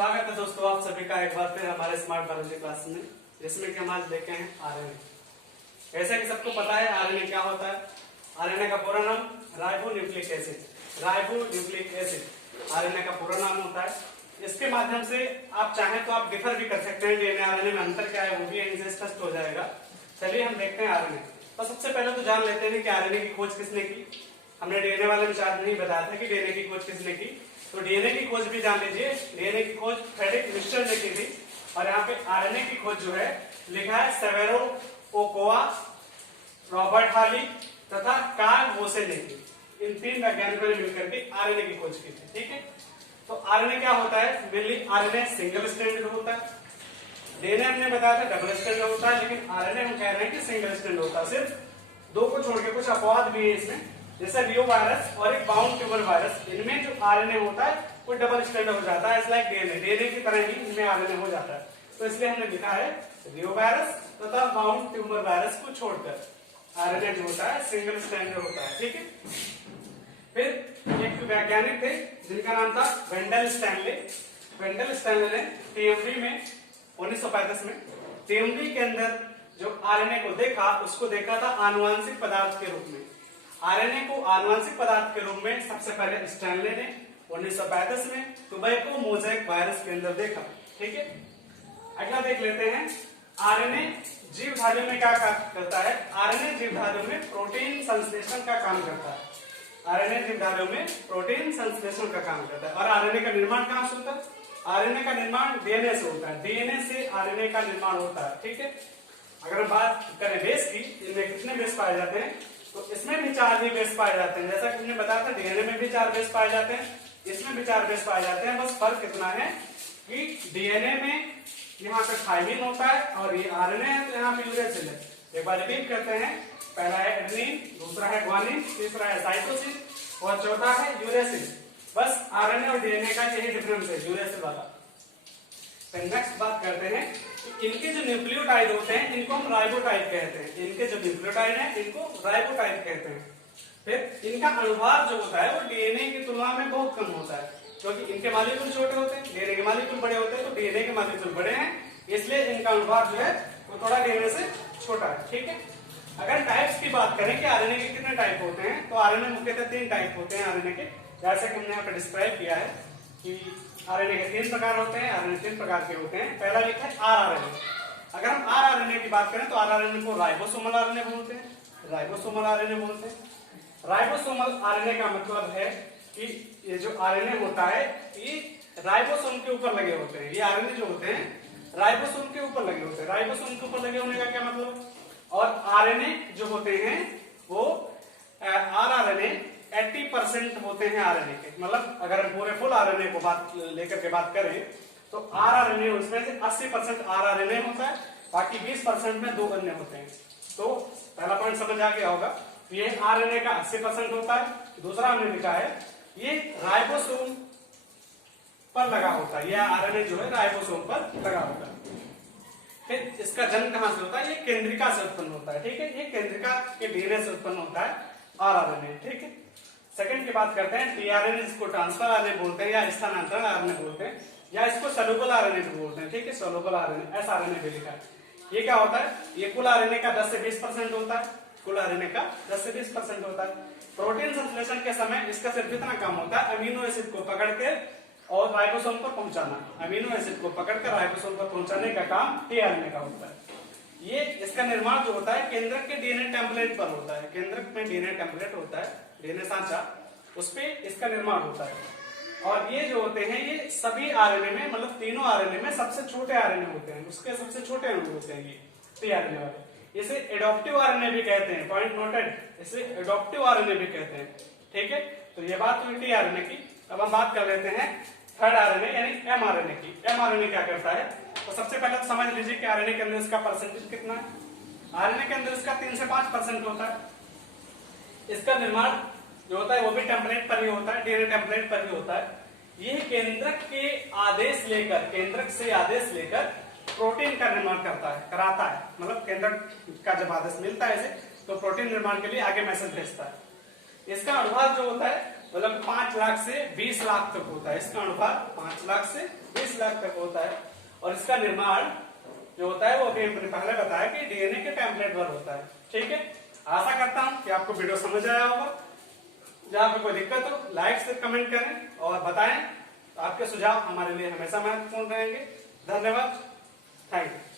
स्वागत है दोस्तों आप सभी का एक बार फिर हमारे स्मार्ट बायोलॉजी क्लास में, जिसमें कि हम आज लेके हैं आरएनए। ऐसा कि सबको पता है आरएनए क्या होता है। आरएनए का पूरा नाम ribo nucleic acid, ribo nucleic acid RNA का पूरा नाम होता है। इसके माध्यम से आप चाहें तो आप डिफर भी कर सकते हैं। डीएनए आरएनए में अंतर क्या है वो भी यहीं से स्पष्ट हो जाएगा। चलिए हम देखते हैं आरएनए। तो सबसे पहले तो जान लेते हैं कि आरएनए की खोज किसने की। हमने डीएनए वाले में चार्ज नहीं बताया था कि डीएनए की खोज किसने की, तो डीएनए की खोज भी जान लीजिए। डीएनए की खोज फ्रेडरिक मिस्टर ने की थी, और यहाँ पे आरएनए की खोज जो है लिखा है सेवेरो ओकोआ, रॉबर्ट हाली तथा कार्ल वोसे ने की। इन तीन वैज्ञानिकों ने मिलकर के आरएनए की खोज की थी। ठीक है, तो आरएनए क्या होता है? मेनली आरएनए सिंगल स्ट्रैंडेड होता है। डीएनए हमने बताया था डबल स्ट्रैंडेड होता है, लेकिन आरएनए हम कह रहे हैं कि सिंगल स्ट्रैंडेड होता है। सिर्फ दो को छोड़ के कुछ अपवाद भी है इसमें, जैसे रियो वायरस और एक बाउंड ट्यूबर वायरस। इनमें जो आरएनए होता है वो डबल स्ट्रैंड हो जाता है, लाइक डीएनए की तरह ही इनमें आरएनए हो जाता है। तो इसलिए हमने लिखा है रियो वायरस तथा बाउंड ट्यूबर वायरस को छोड़कर आरएनए जो होता है सिंगल स्ट्रैंड होता है। ठीक है, फिर एक वैज्ञानिक थे जिनका नाम था वेंडल स्टैनले। वेंडल स्टैनले ने टीएमवी में 1935 में टीएमवी के अंदर जो आरएनए को देखा, उसको देखा था आनुवांशिक पदार्थ के रूप में। आरएनए को आनुवांशिक पदार्थ के रूप में सबसे पहले स्टैनले ने 1935 में टोबैको मोज़ेक वायरस के अंदर देखा। ठीक है, अगला देख लेते हैं आरएनए जीवधारियों में क्या करता है। आरएनए जीवधारियों में प्रोटीन संश्लेषण का काम करता है। आरएनए जीवधारियों में प्रोटीन संश्लेषण का काम करता है। और आरएनए का निर्माण कहां से होता है? आरएनए का निर्माण डीएनए से होता है। डीएनए से आरएनए का निर्माण होता है। ठीक है, अगर हम बात करें बेस की, इनमें कितने बेस पाए जाते हैं, तो इसमें भी 4 ही बेस पाए जाते हैं। जैसा कि हमने बताया था डीएनए में भी 4 बेस पाए जाते हैं, इसमें भी 4 बेस पाए जाते हैं। बस फर्क इतना है कि डीएनए में यहाँ पे थाइमिन होता है और ये आरएनए है तो यहाँ पे यूरेसिल है। एक बार रिपीट करते हैं, पहला है एडेनिन, दूसरा है ग्वानिन, तीसरा है साइटोसिन और चौथा है यूरेसिल। बस आरएनए और डीएनए का यही डिफरेंस है, यूरेसिल वाला। तो नेक्स्ट बात करते हैं कि इनके जो न्यूक्लियोटाइड होते हैं इनको हम राइबोटाइड कहते हैं। इनके जो न्यूक्लियोटाइड हैं इनको राइबोटाइड कहते हैं। फिर इनका अनुभाग जो होता है वो डीएनए की तुलना में बहुत कम होता है, क्योंकि इनके मॉलिक्यूल छोटे होते हैं, डीएनए के मॉलिक्यूल बड़े होते हैं। तो डीएनए के मॉलिक्यूल बड़े हैं, इसलिए इनका अनुभाग जो है वो थोड़ा डीएनए से छोटा है। ठीक है, अगर टाइप्स की बात करें कि आरएनए के कितने टाइप होते हैं, तो आरएनए मुख्यतः 3 टाइप होते हैं आरएनए के। जैसे कि हमने यहाँ पे डिस्क्राइब किया है कि आरएनए के 3 प्रकार होते हैं। आरएनए 3 प्रकार के होते हैं। पहला लिखा है आरआरएनए। अगर हम आरआरएनए की बात करें तो आरआरएनए को राइबोसोमल आरएनए बोलते हैं। राइबोसोमल आरएनए बोलते हैं। राइबोसोमल आरएनए का मतलब है कि ये जो आरएनए होता है ये राइबोसोम के ऊपर लगे होते हैं। ये आरएनए जो होते हैं राइबोसोम के ऊपर लगे होते हैं। राइबोसोम के ऊपर लगे होने का क्या मतलब? और आरएनए जो होते हैं वो आरआरएनए 80% होते हैं आरएनए के। मतलब अगर हम पूरे फुल आरएनए को बात लेकर के बात करें तो आरआरएनए उसमें से 80% आरआरएनए होता है, बाकी 20% में 2 अन्य होते हैं। तो पहला पॉइंट समझ आ गया होगा, ये आरएनए का 80% होता है। दूसरा हमने लिखा है ये राइबोसोम पर लगा होता है। ये आरएनए जो है राइबोसोम पर लगा होता है। फिर इसका जन्म कहां से होता है? ये केंद्रिका से उत्पन्न होता है। ठीक है, ये केंद्रिका के डीएनए से उत्पन्न होता है आरआरएनए। ठीक है, सेकंड की बात करते हैं टीआरएनए, जिसको ट्रांसफर आरएनए बोलते हैं या स्थानांतरण आरएनए बोलते हैं, या इसको सोलुबल आरएनए भी बोलते हैं। ठीक है, सोलुबल आरएनए, एसआरएनए भी लिखा है। ये क्या होता है? ये कुल आरएनए का 10 से 20% होता है। कुल आरएनए का 10 से 20% होता है। प्रोटीन संश्लेषण के समय इसका सिर्फ इतना काम होता है अमीनो एसिड को पकड़ के और राइबोसोम पर पहुंचाना। अमीनो एसिड को पकड़कर राइबोसोम पर पहुंचाने का काम टीआरएनए का होता है। ये इसका निर्माण जो होता है केंद्रक के डीएनए टेम्पलेट पर होता है। केंद्रक में डीएनए टेम्पलेट होता है, डीएनए सांचा, उस पे इसका निर्माण होता है। और ये जो होते हैं ये सभी आरएनए में, मतलब तीनों आरएनए में सबसे छोटे आरएनए होते हैं, उसके सबसे छोटे अणु होते हैं ये टीआरएनए वाले। इसे एडॉप्टिव आरएनए भी कहते हैं। पॉइंट नोटेड, इसे एडॉप्टिव आरएनए भी कहते हैं। ठीक है, तो ये बात हुई टीआरएनए की। अब हम बात कर लेते हैं थर्ड आरएनए यानी एमआरएनए की। एमआरएनए क्या करता है? तो सबसे पहले तो समझ लीजिए कि आरएनए के अंदर इसका परसेंटेज कितना है। आरएनए के अंदर इसका 3 से 5% होता है। इसका निर्माण जो होता है वो भी टेम्पलेट पर ही होता है, डीएनए टेम्पलेट पर ही होता है। ये केंद्रक के आदेश लेकर, केंद्रक से आदेश लेकर प्रोटीन का निर्माण कराता है। मतलब केंद्रक का जब आदेश मिलता है इसे, तो प्रोटीन निर्माण के लिए आगे मैसेज भेजता है। इसका अनुभाग जो होता है मतलब 5 5 लाख से 20 लाख तक होता है। इसका अनुपात 5 लाख से 20 लाख तक होता है। और इसका निर्माण जो होता है वो अभी हमने पहले बताया कि डीएनए के टेम्पलेट पर होता है। ठीक है, आशा करता हूं कि आपको वीडियो समझ आया होगा। जहां पे कोई दिक्कत हो लाइक से कमेंट करें और बताएं। आपके सुझाव हमारे लिए हमेशा महत्वपूर्ण रहेंगे। धन्यवाद, थैंक यू।